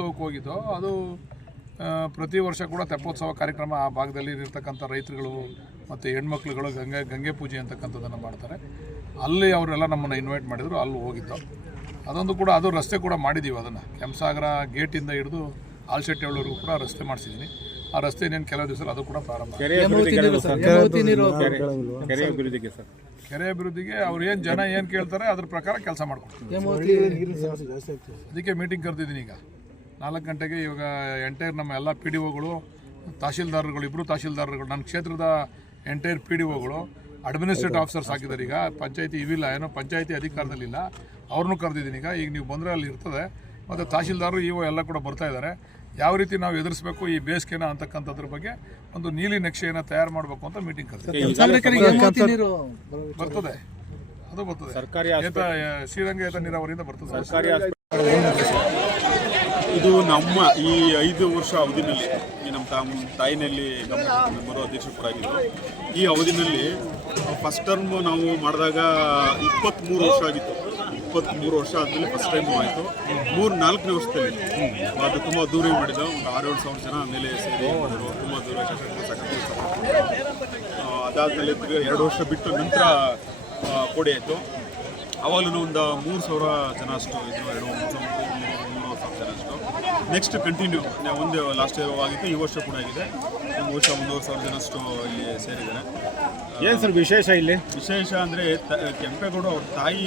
ತೆಪ್ಪೋತ್ಸವಕ್ಕೆ ಹೋಗಿದ್ದು. ಅದು ಪ್ರತಿ ವರ್ಷ ಕೂಡ ತೆಪ್ಪೋತ್ಸವ ಕಾರ್ಯಕ್ರಮ ಆ ಭಾಗದಲ್ಲಿ ಇರ್ತಕ್ಕಂಥ ರೈತರುಗಳು ಮತ್ತು ಹೆಣ್ಮಕ್ಳುಗಳು ಗಂಗೆ ಪೂಜೆ ಅಂತಕ್ಕಂಥದ್ದನ್ನು ಮಾಡ್ತಾರೆ. ಅಲ್ಲಿ ಅವರೆಲ್ಲ ನಮ್ಮನ್ನು ಇನ್ವೈಟ್ ಮಾಡಿದರು, ಅಲ್ಲಿ ಹೋಗಿದ್ದು. ಅದೊಂದು ಕೂಡ ಅದು ರಸ್ತೆ ಕೂಡ ಮಾಡಿದ್ದೀವಿ. ಅದನ್ನು ಕೆಂಪಸಾಗರ ಗೇಟಿಂದ ಹಿಡಿದು ಆಲ್ಶೆಟ್ಟಿವರೆಗೂ ಕೂಡ ರಸ್ತೆ ಮಾಡಿಸಿದ್ದೀನಿ. ಆ ರಸ್ತೆ ಇನ್ನೇನು ಕೆಲವು ದಿವಸ ಅದು ಕೂಡ ಪ್ರಾರಂಭ. ಕೆರೆ ಅಭಿವೃದ್ಧಿಗೆ ಅವ್ರು ಏನು ಜನ ಏನು ಕೇಳ್ತಾರೆ ಅದ್ರ ಪ್ರಕಾರ ಕೆಲಸ ಮಾಡ್ಕೊಡ್ತೀವಿ. ಅದಕ್ಕೆ ಮೀಟಿಂಗ್ ಕರೆದಿದ್ದೀನಿ ಈಗ 4 ಗಂಟೆಗೆ. ಇವಾಗ ಎಂಟೈರ್ ನಮ್ಮ ಎಲ್ಲ ಪಿ ಡಿ ಒಗಳು, ತಹಶೀಲ್ದಾರ್ಗಳು, ಇಬ್ಬರು ತಹಶೀಲ್ದಾರ್ಗಳು, ನನ್ನ ಕ್ಷೇತ್ರದ ಎಂಟೈರ್ ಪಿ ಡಿ ಒಗಳು, ಅಡ್ಮಿನಿಸ್ಟ್ರೇಟಿವ್ ಆಫೀಸರ್ಸ್ ಹಾಕಿದ್ದಾರೆ. ಈಗ ಪಂಚಾಯತಿ ಇವಿಲ್ಲ, ಏನೋ ಪಂಚಾಯತಿ ಅಧಿಕಾರದಲ್ಲಿಲ್ಲ, ಅವ್ರನ್ನೂ ಕರೆದಿದ್ದೀನಿ. ಈಗ ನೀವು ಬಂದರೆ ಅಲ್ಲಿ ಇರ್ತದೆ. ಮತ್ತು ತಹಶೀಲ್ದಾರರು ಇವು ಎಲ್ಲ ಕೂಡ ಬರ್ತಾ ಇದ್ದಾರೆ. ಯಾವ ರೀತಿ ನಾವು ಎದುರಿಸಬೇಕು ಈ ಬೇಸಿಗೆನ ಅಂತಕ್ಕಂಥದ್ರ ಬಗ್ಗೆ ಒಂದು ನೀಲಿ ನಕ್ಷೆಯನ್ನು ತಯಾರು ಮಾಡಬೇಕು ಅಂತ ಮೀಟಿಂಗ್ ಕರೆದಿದ್ದೀವಿ. ಬರ್ತದೆ, ಅದು ಬರ್ತದೆ. ಶ್ರೀರಂಗ ನೀರಾವರಿಯಿಂದ ಬರ್ತದೆ. ಇದು ನಮ್ಮ ಈ 5 ವರ್ಷ ಅವಧಿನಲ್ಲಿ ನಮ್ಮ ತಾಯಿನಲ್ಲಿ ಬರೋ ಅಧ್ಯಕ್ಷರು ಕೂಡ ಆಗಿದ್ದು. ಈ ಅವಧಿನಲ್ಲಿ ಫಸ್ಟ್ ಟರ್ಮ್ ನಾವು ಮಾಡಿದಾಗ 23 ವರ್ಷ ಆಗಿತ್ತು. 23 ವರ್ಷ ಆದಮೇಲೆ ಫಸ್ಟ್ ಟೈಮ್ ಆಯಿತು. 3-4ನೇ ವರ್ಷದಲ್ಲಿ ಅದು ತುಂಬ ಅದ್ದೂರಿ ಮಾಡಿದ. ಒಂದು 6-7 ಸಾವಿರ ಜನ ಮೇಲೆ ಸೇರಿ ತುಂಬ ದೂರ ಅದಾದಮೇಲೆ 2 ವರ್ಷ ಬಿಟ್ಟು ನಂತರ ಕೋಡಿ ಆಯಿತು. ಆವಾಗಲೂ ಒಂದು 3,000 ಜನ ಅಷ್ಟು ಇದ್ರು, 3,000 ಜನ ಅಷ್ಟು. ನೆಕ್ಸ್ಟ್ ಕಂಟಿನ್ಯೂ ಒಂದು ಲಾಸ್ಟ್ ಇಯರ್ ಆಗಿತ್ತು, ಈ ವರ್ಷ ಕೂಡ ಆಗಿದೆ. ಒಂದು ವರ್ಷ 1,500 ಜನ ಅಷ್ಟು ಇಲ್ಲಿ ಸೇರಿದ್ದಾರೆ. ಏನು ಸರ್ ವಿಶೇಷ ಇಲ್ಲಿ? ವಿಶೇಷ ಅಂದರೆ ಕೆಂಪೇಗೌಡ ಅವ್ರ ತಾಯಿ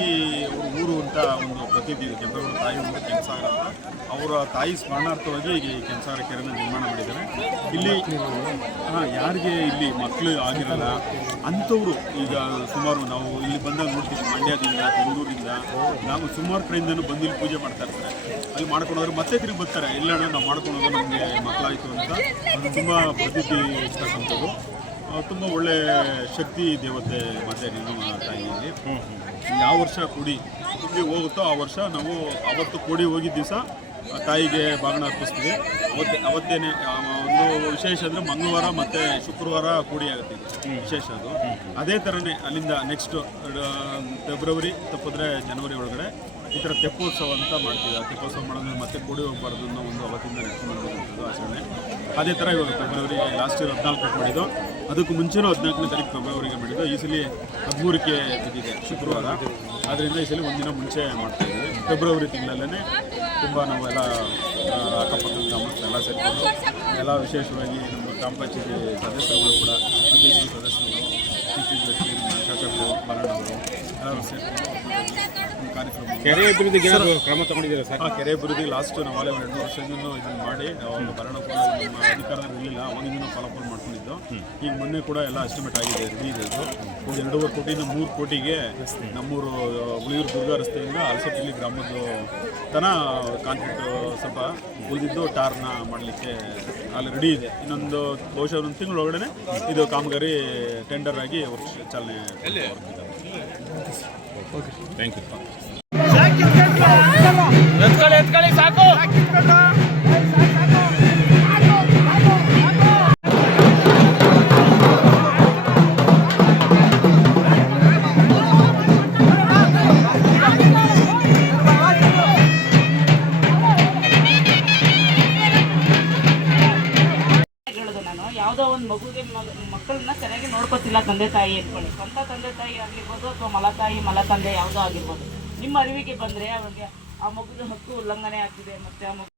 ಊರು ಅಂತ ಒಂದು ಪ್ರತೀತಿ ಇದೆ. ಕೆಂಪೇಗೌಡ ತಾಯಿ ಊರು ಕೆಂಪಸಾಗರ ಅಂತ. ಅವರ ತಾಯಿ ಸ್ಮರಣಾರ್ಥವಾಗಿ ಈಗ ಕೆಂಪಸಾಗರ ಕೆರೆನ ನಿರ್ಮಾಣ ಮಾಡಿದ್ದಾರೆ. ಇಲ್ಲಿ ಯಾರಿಗೆ ಇಲ್ಲಿ ಮಕ್ಕಳು ಆಗಿರಲ್ಲ ಅಂಥವ್ರು ಈಗ ಸುಮಾರು ನಾವು ಇಲ್ಲಿ ಬಂದಾಗ ನೋಡ್ತೀವಿ. ಮಂಡ್ಯದಿಂದ, ಬೆಂಗಳೂರಿಂದ, ನಾವು ಸುಮಾರು ಕಡೆಯಿಂದನೂ ಬಂದು ಇಲ್ಲಿ ಪೂಜೆ ಮಾಡ್ತಾ ಇರ್ತಾರೆ. ಅಲ್ಲಿ ಮಾಡ್ಕೊಂಡವ್ರು ಮತ್ತೆ ತಿರುಗಿ ಬರ್ತಾರೆ. ಎಲ್ಲಣ್ಣ ನಾವು ಮಾಡ್ಕೊಳೋದು ನಮಗೆ ಮಕ್ಕಳಾಯಿತು ಅಂತ. ಅದು ತುಂಬ ಪ್ರತೀತಿ ಇರ್ತಕ್ಕಂಥದ್ದು. ತುಂಬ ಒಳ್ಳೆ ಶಕ್ತಿ ದೇವತೆ ಮತ್ತೆ ನಿಮ್ಮ ತಾಯಿಯಲ್ಲಿ. ಯಾವ ವರ್ಷ ಕೂಡಿ ಹೋಗುತ್ತೋ ಆ ವರ್ಷ ನಾವು ಅವತ್ತು ಕೂಡಿ ಹೋಗಿದ್ದ ದಿವಸ ತಾಯಿಗೆ ಬಾಗಿನ ಅರ್ಪಿಸ್ತೀವಿ. ಅವತ್ತೇನೆ ಒಂದು ವಿಶೇಷ ಅಂದರೆ ಮಂಗಳವಾರ ಮತ್ತು ಶುಕ್ರವಾರ ಕೂಡಿ ಆಗುತ್ತೆ. ವಿಶೇಷ ಅದು. ಅದೇ ಥರನೇ ಅಲ್ಲಿಂದ ನೆಕ್ಸ್ಟ್ ಫೆಬ್ರವರಿ ತಪ್ಪಿದ್ರೆ ಜನವರಿ ಒಳಗಡೆ ಈ ಥರ ತೆಪ್ಪೋತ್ಸವ ಅಂತ ಮಾಡ್ತೀವಿ. ಆ ತೆಪ್ಪೋತ್ಸವ ಮಾಡೋದ್ರೆ ಮತ್ತೆ ಕೂಡಿ ಹೋಗಬಾರ್ದು ಅನ್ನೋ ಒಂದು ಅವತ್ತಿಂದ ನಡೆಸ್ಕೊಂಡು ಆಚರಣೆ. ಅದೇ ಥರ ಇವಾಗ ಫೆಬ್ರವರಿ ಲಾಸ್ಟ್ ಇಯರ್ 14ಕ್ಕೆ ಮಾಡಿದ್ದು. ಅದಕ್ಕೂ ಮುಂಚೆನೂ 14ನೇ ತಾರೀಕು ಫೆಬ್ರವರಿಗೆ ಮಾಡಿದ್ದು. ಈ ಸಲ 13ಕ್ಕೆ ಬಿದ್ದಿದೆ ಶುಕ್ರವಾರ. ಆದ್ದರಿಂದ ಈ ಸಲ ಒಂದಿನ ಮುಂಚೆ ಮಾಡ್ತಾಯಿದ್ದೀವಿ. ಫೆಬ್ರವರಿ ತಿಂಗಳಲ್ಲೇ ತುಂಬ ನಾವೆಲ್ಲ ಅಕ್ಕಪಕ್ಕದ ಗ್ರಾಮಸ್ಥರು ಎಲ್ಲ ಸೇರಿಕೊಂಡು ಎಲ್ಲ ವಿಶೇಷವಾಗಿ ನಮ್ಮ ಗ್ರಾಮ ಪಂಚಾಯತಿ ಸದಸ್ಯರುಗಳು ಕೂಡ, ಅಧ್ಯಕ್ಷರು, ಸದಸ್ಯರುಗಳು, ಶಾಸಕರು, ಬಾಲಣ್ಣವರು ಎಲ್ಲರೂ ಸೇರಿಕೊಂಡು ಕಾರ್ಯಕ್ರಮ. ಕೆರೆ ಅಭಿವೃದ್ಧಿಗೆ ಕ್ರಮ ತಗೊಂಡಿದ್ದೀರಾ ಸರ್? ಕೆರೆ ಅಭಿವೃದ್ಧಿ ಲಾಸ್ಟ್ ನಾವಲ್ಲೇ 2 ವರ್ಷದಿಂದ ಇದನ್ನು ಮಾಡಿ ಅವಾಗ ಭರಣ ಕೂಡ ನಮ್ಮ ಅಧಿಕಾರದಲ್ಲಿ ಇರಲಿಲ್ಲ. ಅವಾಗಿಂದ ಫಾಲೋಅಪ್ ಮಾಡ್ಕೊಂಡಿದ್ದು. ಈಗ ಮೊನ್ನೆ ಕೂಡ ಎಲ್ಲ ಎಸ್ಟಿಮೇಟ್ ಆಗಿದೆ. ಇದು ಒಂದು 2.5 ಕೋಟಿಯಿಂದ 3 ಕೋಟಿಗೆ ನಮ್ಮೂರು ಉಳಿಯೂರು ದುರ್ಗ ರಸ್ತೆಯಿಂದ ಅಲ್ಸಟ್ಟಿಲಿ ಗ್ರಾಮದ ತನ ಕಾಂಕ್ರೀಟ್ ಸ್ವಲ್ಪ ಉಳಿದಿದ್ದು ಟಾರ್ನ ಮಾಡಲಿಕ್ಕೆ ಅಲ್ಲಿ ರೆಡಿ ಇದೆ. ಇನ್ನೊಂದು ಬಹುಶಃ 1 ತಿಂಗಳೊಳಗಡೆ ಇದು ಕಾಮಗಾರಿ ಟೆಂಡರ್ ಆಗಿ ಚಾಲನೆ. Thank you. ಸಾಕು. ಯಾವುದೋ ಒಂದು ಮಕ್ಕಳನ್ನ ಚೆನ್ನಾಗಿ ನೋಡ್ಕೋತಿಲ್ಲ ತಂದೆ ತಾಯಿ ಅಂದ್ಕೊಳ್ಳಿ. ಸ್ವಂತ ತಂದೆ ತಾಯಿ ಆಗಿರ್ಬೋದು ಅಥವಾ ಮಲ ತಂದೆ ಯಾವುದೋ ಆಗಿರ್ಬೋದು. ನಿಮ್ಮ ಅರಿವಿಗೆ ಬಂದರೆ ಅವ್ರಿಗೆ ಆ ಮಗುದ ಹಕ್ಕು ಉಲ್ಲಂಘನೆ ಆಗ್ತಿದೆ. ಮತ್ತು ಆ ಮಗು